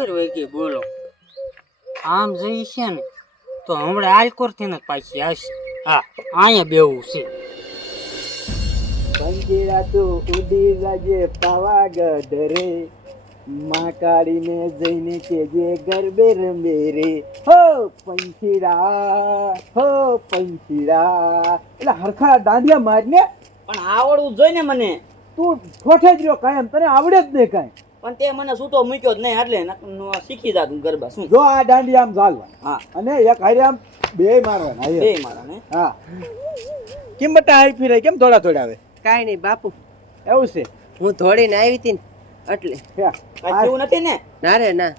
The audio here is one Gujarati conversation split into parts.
કિંકર હોય કે બોલો. આમ જઈ છે ને તો હમણાં આલકોરથી ને પાછી આવશે. હા અહીંયા બેવું છે. પંજીરા તો ઉડી રાજે પાવાગઢ રે. માં કાળીને જઈને કેજે ગરબે રમે રે. હો પંખીરા હો પંખીરા એટલે હરખા દાંડિયા મારને પણ આવડવું જોઈને મને. તું ઠોઠે જ રહ્યો કાયમ. તને આવડે જ નહીં કાંઈ. પણ તે મને સૂતો મૂક્યો જ નહીં એટલે હું શીખી જાતું ગરબા શું? જો આ દાંડી આમ ચાલવાના હા. અને એક હારે આમ બે મારવાના બે મારવાના હા? કેમ બટા હાઈ ફીરે કેમ થોડા થોડા આવે? કાઈ નહીં બાપુ. એવું છે? હું થોડીને આવી હતી ને એટલે. હે. નથી ને? ના રે ના.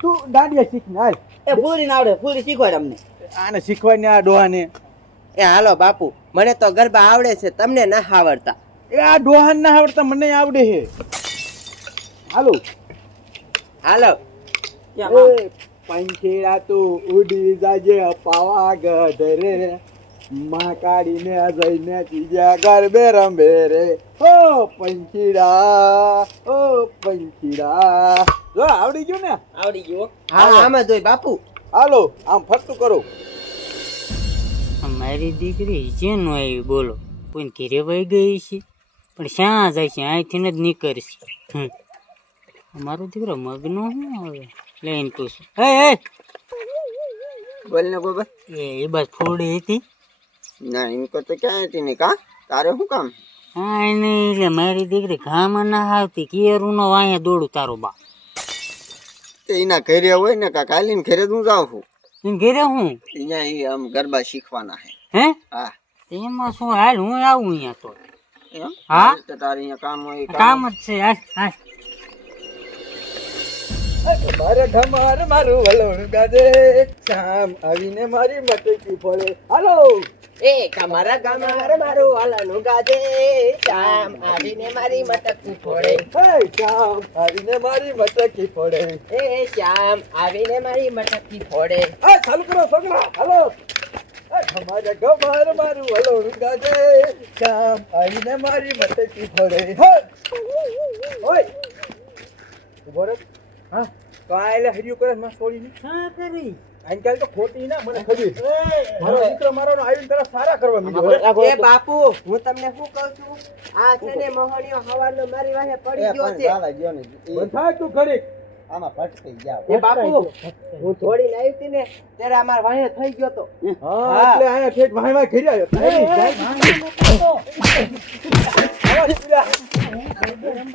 તું દાંડિયા શીખ ને હાલ. એ ફૂલી ના આવડે ફૂલી શીખવાય અમને આને શીખવાડને આ ડોહાને. એ હાલો બાપુ મને તો ગરબા આવડે છે તમને ના આવડતા. એ આ ડોહાન ના આવડતા મને આવડે છે. હાલો. હાલો. પંખેડા તું ઉડી જાજે પાવાગઢ રે. માં કાઢીને જઈને ત્રીજા ગરબે રમે રે. હો પંખીડા ઓ પંખીડા. જો આવડી ગયું ને? આવડી ગયું હા. આમાં જોઈ બાપુ. હાલો આમ ફરતું કરો. મારી દીકરી જે નો આવી બોલો. કોઈ ઘેરે વહી ગઈ છે? પણ શ્યાં જાય છે? અહીંથી જ નીકળશે. હમ. મારો દીકરો મગનો શું હવે લઈને પૂછું હે હે બોલ ને ગોબર એ એ બસ ફોડી હતી. ના ઇનકો તો ક્યાં હતી ને કા? તારે શું કામ? હા એને એટલે મારી દીકરી ઘામાં ના આવતી કેરું નો વાંયા દોડું તારો બા તે એના ઘરે હોય ને કા કાલીને ઘરે હું જાઉં છું. એને ઘેરે હું? અહીંયા એ આમ ગરબા શીખવાના હે હે? હા. એમાં શું હાલ હું આવું અહીંયા તો. એમ? હા. તો તારે અહીંયા કામ હોય કામ જ છે હાલ હાલ. મારે ઢમાર મારું વલણ ગાજે. શામ આવીને મારી મટકી ફળે હાલો. એ કમારા ગામર મારું હાલનું ગાજે. શામ આવીને મારી મટકી ફળે હે શામ આવીને મારી મટકી ફળે એ શામ આવીને મારી મટકી ફળે આ ચાલુ કરો છોકરા હાલો. તમારે ગમાર મારું વલોણ ગાજે. શામ આવીને મારી મટકી ફળે ઓય. ઊભો રે હા? તો આ એટલે હરિયું કરે માં છોડીને શા કરી. આજકાલ તો ખોટી ના મને ખબર. મારો દીકરો મારો આવીને તરફ સારા કરવા મીડ્યો. એ બાપુ હું તમને શું કહું છું? આ છે ને મોહણીયો હવાનો મારી વાહે પડી ગયો છે. બંધાય તું ઘડીક. એ બાપુ હું થોડીને આવી હતી ને ત્યારે અમાર વાહે થઈ ગયો તો. હા? એટલે આયા ઠેઠ વાહવા ઘેરી આવ્યો.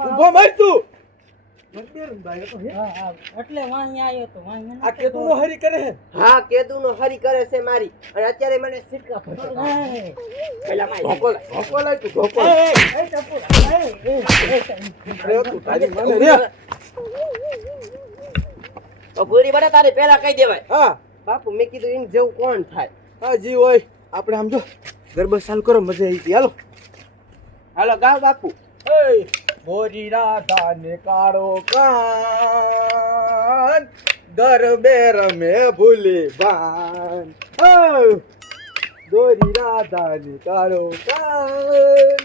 ઊભો મર તું. એટલે વાંહી આવ્યો તો વાંહી આ કેતું નો હરી કરે હે હા કેદુ નો હરી કરે છે મારી અને અત્યારે મને લાય લાય તું. અરે તું તારી મને રે તો ફૂલરી બટા તારે પેલા કહી દેવાય હા બાપુ મેં કીધું એમ જેવું કોણ થાય હા જી હોય આપણે આમ જો ગરબા ચાલુ કરો મજા આવી ગઈ હાલો હાલો ગાવ બાપુ એ ગોરી રાધા ને કાળો કાન ગરબે રમે ભૂલી બાન ગોરી રાધા ને કાળો કાન.